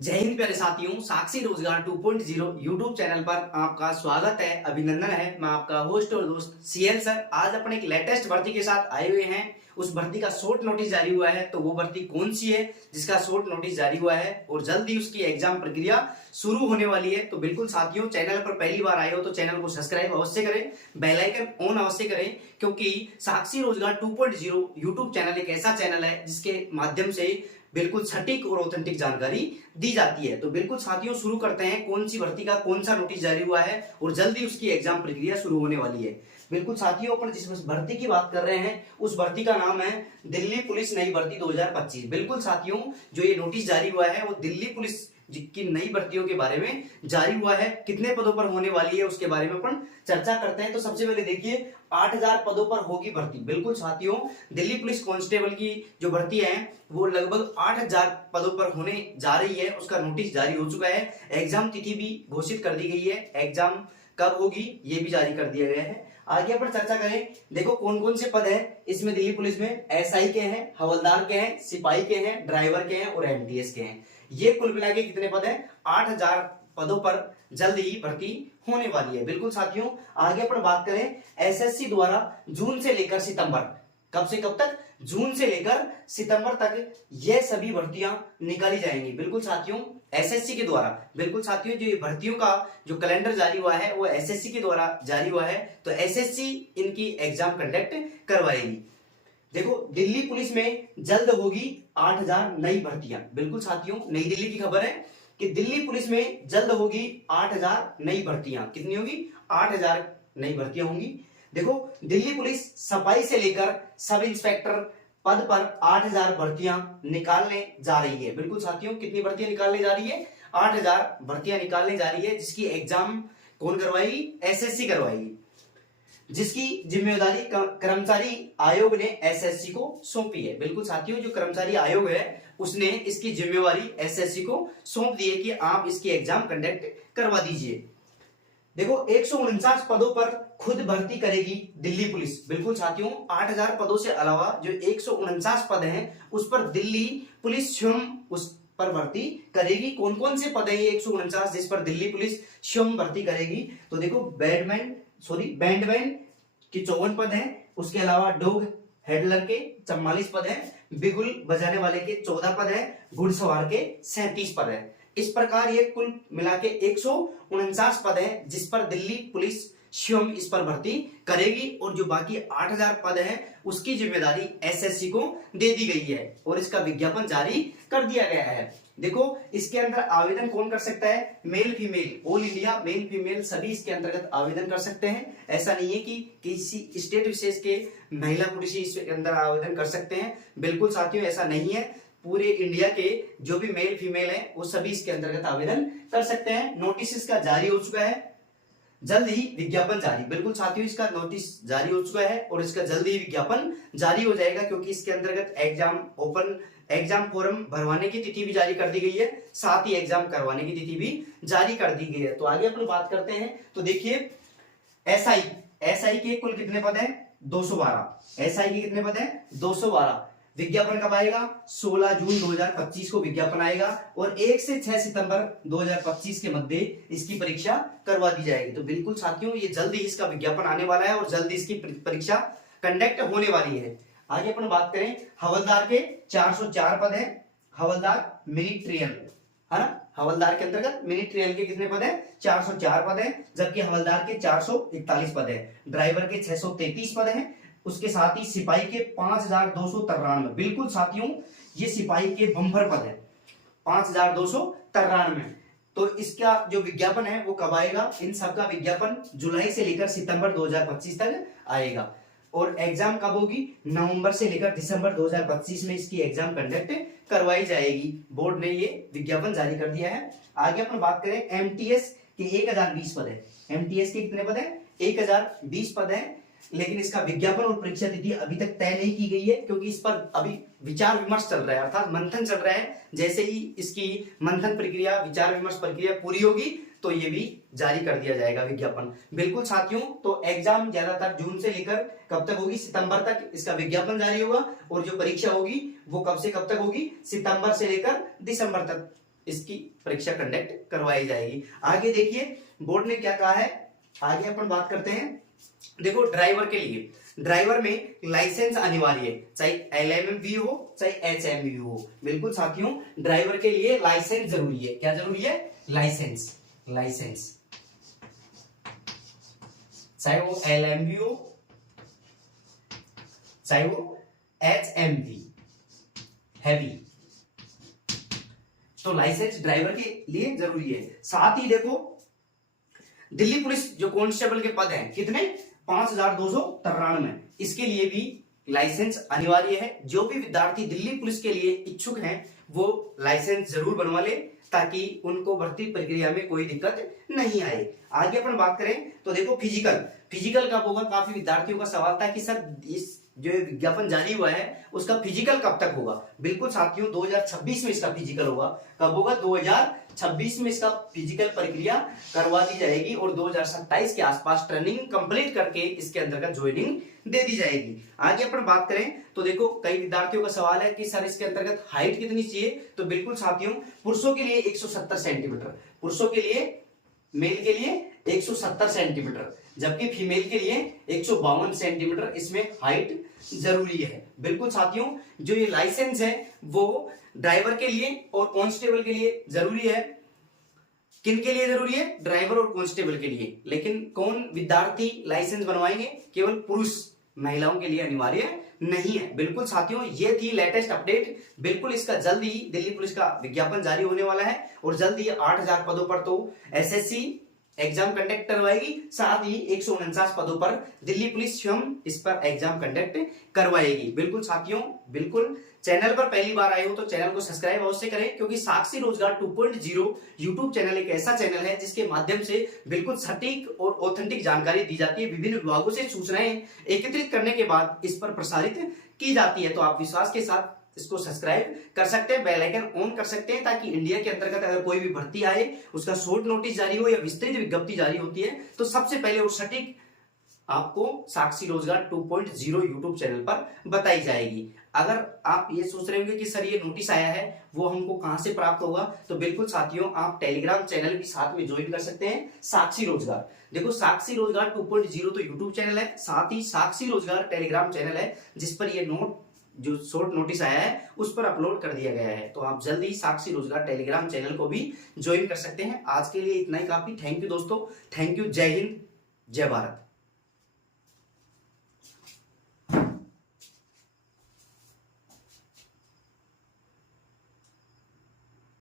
जय हिंद प्यारे साथियों, साक्षी रोजगार 2.0 यूट्यूब चैनल पर आपका स्वागत है, अभिनंदन है। मैं आपका होस्ट और दोस्त सीएल सर। आज अपन एक लेटेस्ट भर्ती के साथ आए हुए हैं। उस भर्ती का शॉर्ट नोटिस जारी हुआ है, तो वो भर्ती कौन सी है जिसका शॉर्ट नोटिस जारी हुआ है और जल्द ही उसकी एग्जाम प्रक्रिया शुरू होने वाली है। तो बिल्कुल साथियों, चैनल पर पहली बार आए हो तो चैनल को सब्सक्राइब अवश्य करें, बेल आइकन ऑन अवश्य करें, क्योंकि साक्षी रोजगार 2.0 यूट्यूब चैनल एक ऐसा चैनल है जिसके माध्यम से बिल्कुल सटीक और ऑथेंटिक जानकारी दी जाती है। तो बिल्कुल साथियों, शुरू करते हैं। कौन सी भर्ती का कौन सा नोटिस जारी हुआ है और जल्दी उसकी एग्जाम प्रक्रिया शुरू होने वाली है। बिल्कुल साथियों, अपन जिस भर्ती की बात कर रहे हैं उस भर्ती का नाम है दिल्ली पुलिस नई भर्ती 2025। बिल्कुल साथियों, जो ये नोटिस जारी हुआ है वो दिल्ली पुलिस की नई भर्तियों के बारे में जारी हुआ है। कितने पदों पर होने वाली है उसके बारे में अपन चर्चा करते हैं। तो सबसे पहले देखिए, 8000 पदों पर होगी भर्ती। बिल्कुल साथियों, दिल्ली पुलिस कांस्टेबल की जो भर्ती है वो लगभग 8000 पदों पर होने जा रही है। उसका नोटिस जारी हो चुका है। एग्जाम तिथि भी घोषित कर दी गई है। एग्जाम कब होगी ये भी जारी कर दिया गया है। आगे अपन चर्चा करें। देखो कौन कौन से पद है इसमें दिल्ली पुलिस में। एसआई के हैं, हवलदार के हैं, सिपाही के हैं, ड्राइवर के हैं और एमटीएस के हैं। ये कुल मिला के कितने पद हैं? 8000 पदों पर जल्द ही भर्ती होने वाली है। बिल्कुल साथियों, आगे अपन बात करें, एसएससी द्वारा जून से लेकर सितंबर, कब से कब तक? जून से लेकर सितंबर तक ये सभी भर्तियां निकाली जाएंगी। बिल्कुल साथियों, एसएससी के द्वारा। बिल्कुल साथियों, जो ये भर्तियों का जो कैलेंडर जारी हुआ है वो एसएससी के द्वारा जारी हुआ है। तो एसएससी इनकी एग्जाम कंडक्ट करवाएगी। देखो, दिल्ली पुलिस में जल्द होगी 8000 नई भर्तियां। बिल्कुल साथियों, नई दिल्ली की खबर है कि दिल्ली पुलिस में जल्द होगी 8000 नई भर्तियां। कितनी होगी? 8000 नई भर्तियां होंगी। देखो, दिल्ली पुलिस सफाई से लेकर सब इंस्पेक्टर पद पर 8000 भर्तियां निकालने जा रही है। बिल्कुल साथियों, कितनी भर्तियां निकालने जा रही है? 8000 भर्तियां निकालने जा रही है, जिसकी एग्जाम कौन करवाएगी? एसएससी करवाएगी, जिसकी जिम्मेदारी कर्मचारी आयोग ने एसएससी को सौंपी है। बिल्कुल साथियों, जो कर्मचारी आयोग है उसने इसकी जिम्मेवारी एसएससी को सौंप दी है कि आप इसकी एग्जाम कंडक्ट करवा दीजिए। देखो, 149 पदों पर खुद भर्ती करेगी दिल्ली पुलिस। बिल्कुल साथियों, 8000 पदों से अलावा जो 149 पद हैं उस पर दिल्ली पुलिस स्वयं उस पर भर्ती करेगी। कौन कौन से पद हैं ये 149 जिस पर दिल्ली पुलिस स्वयं भर्ती करेगी? तो देखो, बैंडमैन के 54 पद हैं। उसके अलावा डॉग हैंडलर के 44 पद हैं। बिगुल बजाने वाले के 14 पद हैं। घुड़सवार के 37 पद हैं। इस प्रकार ये कुल मिला के 149 पद हैं जिस पर दिल्ली पुलिस स्वयं इस पर भर्ती करेगी, और जो बाकी 8000 पद हैं उसकी जिम्मेदारी एसएससी को दे दी गई है और इसका विज्ञापन जारी कर दिया गया है। देखो, इसके अंदर आवेदन कौन कर सकता है? Male female, all India male female सभी इसके अंतर्गत आवेदन कर सकते हैं। ऐसा नहीं है कि किसी स्टेट विशेष के महिला पुरुष ही इसके अंदर आवेदन कर सकते हैं। बिल्कुल साथियों, ऐसा नहीं है। पूरे इंडिया के जो भी मेल फीमेल है वो सभी इसके अंतर्गत आवेदन कर सकते हैं। नोटिस इसका जारी हो चुका है, जल्द ही विज्ञापन जारी। बिल्कुल साथियों, इसका नोटिस जारी हो चुका है और इसका जल्द ही विज्ञापन जारी हो जाएगा, क्योंकि इसके अंतर्गत एग्जाम फॉर्म भरवाने की तिथि भी जारी कर दी गई है, साथ ही एग्जाम करवाने की तिथि भी जारी कर दी गई है। तो आगे अपन बात करते हैं। तो देखिए, एसआई के कुल कितने पद हैं? 212। एसआई के कितने पद हैं? 212। विज्ञापन कब आएगा? 16 जून 2025 को विज्ञापन आएगा और 1 से 6 सितंबर 2025 के मध्य इसकी परीक्षा करवा दी जाएगी। तो बिल्कुल साथियों, ये जल्द ही इसका विज्ञापन आने वाला है और जल्द इसकी परीक्षा कंडक्ट होने वाली है। आगे अपन बात करें, हवलदार के 404 पद हैं। हवलदार मिलिट्रियल है ना, हवलदार के अंतर्गत मिलिट्रियल के कितने पद हैं? 404 पद हैं, जबकि हवलदार के 441 पद हैं। ड्राइवर के 633 पद हैं। उसके साथ ही सिपाही के 5293। बिल्कुल साथियों, ये सिपाही के बम्पर पद है 5293। तो इसका जो विज्ञापन है वो कब आएगा? इन सबका विज्ञापन जुलाई से लेकर सितंबर 2025 तक आएगा। और एग्जाम कब होगी? नवंबर से लेकर दिसंबर 2025 में इसकी एग्जाम कंडक्ट करवाई जाएगी। बोर्ड ने ये विज्ञापन जारी कर दिया है। आगे अपन बात करें, एमटीएस के 1020 पद है। एमटीएस के कितने पद है? 1020 पद है। लेकिन इसका विज्ञापन और परीक्षा तिथि अभी तक तय नहीं की गई है, क्योंकि इस पर अभी विचार विमर्श चल रहा है, अर्थात मंथन चल रहा है। जैसे ही इसकी मंथन प्रक्रिया, विचार विमर्श प्रक्रिया पूरी होगी तो ये भी जारी कर दिया जाएगा विज्ञापन। बिल्कुल साथियों, तो एग्जाम ज्यादातर जून से लेकर कब तक होगी? सितंबर तक इसका विज्ञापन जारी होगा, और जो परीक्षा होगी वो कब से कब तक होगी? सितंबर से लेकर दिसंबर तक इसकी परीक्षा कंडक्ट करवाई जाएगी। आगे देखिए बोर्ड ने क्या कहा है, आगे अपन बात करते हैं। देखो ड्राइवर के लिए, ड्राइवर में लाइसेंस अनिवार्य है, चाहे LMV हो चाहे HMV हो। बिल्कुल साथियों, ड्राइवर के लिए लाइसेंस जरूरी है। क्या जरूरी है? लाइसेंस। लाइसेंस चाहे वो LMV हो चाहे वो HMV हैवी, तो लाइसेंस ड्राइवर के लिए जरूरी है। साथ ही देखो दिल्ली पुलिस जो कांस्टेबल के पद हैं कितने, 5293, इसके लिए भी लाइसेंस अनिवार्य है। जो भी विद्यार्थी दिल्ली पुलिस के लिए इच्छुक हैं वो लाइसेंस जरूर बनवा ले, ताकि उनको भर्ती प्रक्रिया में कोई दिक्कत नहीं आए। आगे अपन बात करें तो देखो फिजिकल कब होगा, काफी विद्यार्थियों का सवाल था कि सर इस जो विज्ञापन जारी हुआ है उसका फिजिकल कब तक होगा। बिल्कुल साथियों, 2026 में इसका फिजिकल होगा। कब होगा? 2026 में इसका फिजिकल प्रक्रिया करवा दी जाएगी और 2027 के आसपास ट्रेनिंग कंप्लीट करके इसके अंतर्गत ज्वाइनिंग दे दी जाएगी। आगे अपन बात करें तो देखो कई विद्यार्थियों का सवाल है कि सर इसके अंतर्गत हाइट कितनी चाहिए। तो बिल्कुल साथियों, पुरुषों के लिए 170 सेंटीमीटर, पुरुषों के लिए, मेल के लिए 170 सेंटीमीटर, जबकि फीमेल के लिए 152 सेंटीमीटर इसमें हाइट जरूरी है। बिल्कुल साथियों, जो ये लाइसेंस है वो ड्राइवर के लिए और कांस्टेबल के लिए जरूरी है। किन के लिए जरूरी है? ड्राइवर और कांस्टेबल के लिए। लेकिन कौन विद्यार्थी लाइसेंस बनवाएंगे? केवल पुरुष, महिलाओं के लिए अनिवार्य नहीं है। बिल्कुल साथियों, ये थी लेटेस्ट अपडेट। बिल्कुल इसका जल्द ही दिल्ली पुलिस का विज्ञापन जारी होने वाला है और जल्द ही 8000 पदों पर तो SSC एग्जाम कंडक्ट करवाएगी, साथ ही 149 पदों पर दिल्ली पुलिस स्वयं इस पर एग्जाम कंडक्ट करवाएगी। बिल्कुल साथियों, बिल्कुल चैनल पर पहली बार आए हो तो चैनल को सब्सक्राइब अवश्य करें, क्योंकि साक्षी रोजगार 2.0 यूट्यूब चैनल एक ऐसा चैनल है जिसके माध्यम से बिल्कुल सटीक और ऑथेंटिक जानकारी दी जाती है। विभिन्न विभागों से सूचनाएं एकत्रित करने के बाद इस पर प्रसारित की जाती है। तो आप विश्वास के साथ इसको सब्सक्राइब कर सकते हैं, बेल आइकन ऑन कर सकते हैं, ताकि इंडिया के अंतर्गत अगर कोई भी भर्ती आए, उसका शॉर्ट नोटिस जारी हो या विस्तृत विज्ञप्ति जारी होती है, तो सबसे पहले और सटीक आपको साक्षी रोजगार 2.0 यूट्यूब चैनल पर बताई जाएगी। अगर आप ये सोच रहे होंगे कि सर ये नोटिस आया है वो हमको कहां से प्राप्त होगा, तो बिल्कुल साथियों, आप टेलीग्राम चैनल भी साथ में ज्वाइन कर सकते हैं, साक्षी रोजगार। देखो साक्षी रोजगार 2.0 तो यूट्यूब चैनल है, साथ ही साक्षी रोजगार टेलीग्राम चैनल है, जिस पर ये जो शॉर्ट नोटिस आया है उस पर अपलोड कर दिया गया है। तो आप जल्दी ही साक्षी रोजगार टेलीग्राम चैनल को भी ज्वाइन कर सकते हैं। आज के लिए इतना ही काफी। थैंक यू दोस्तों, थैंक यू। जय हिंद, जय भारत।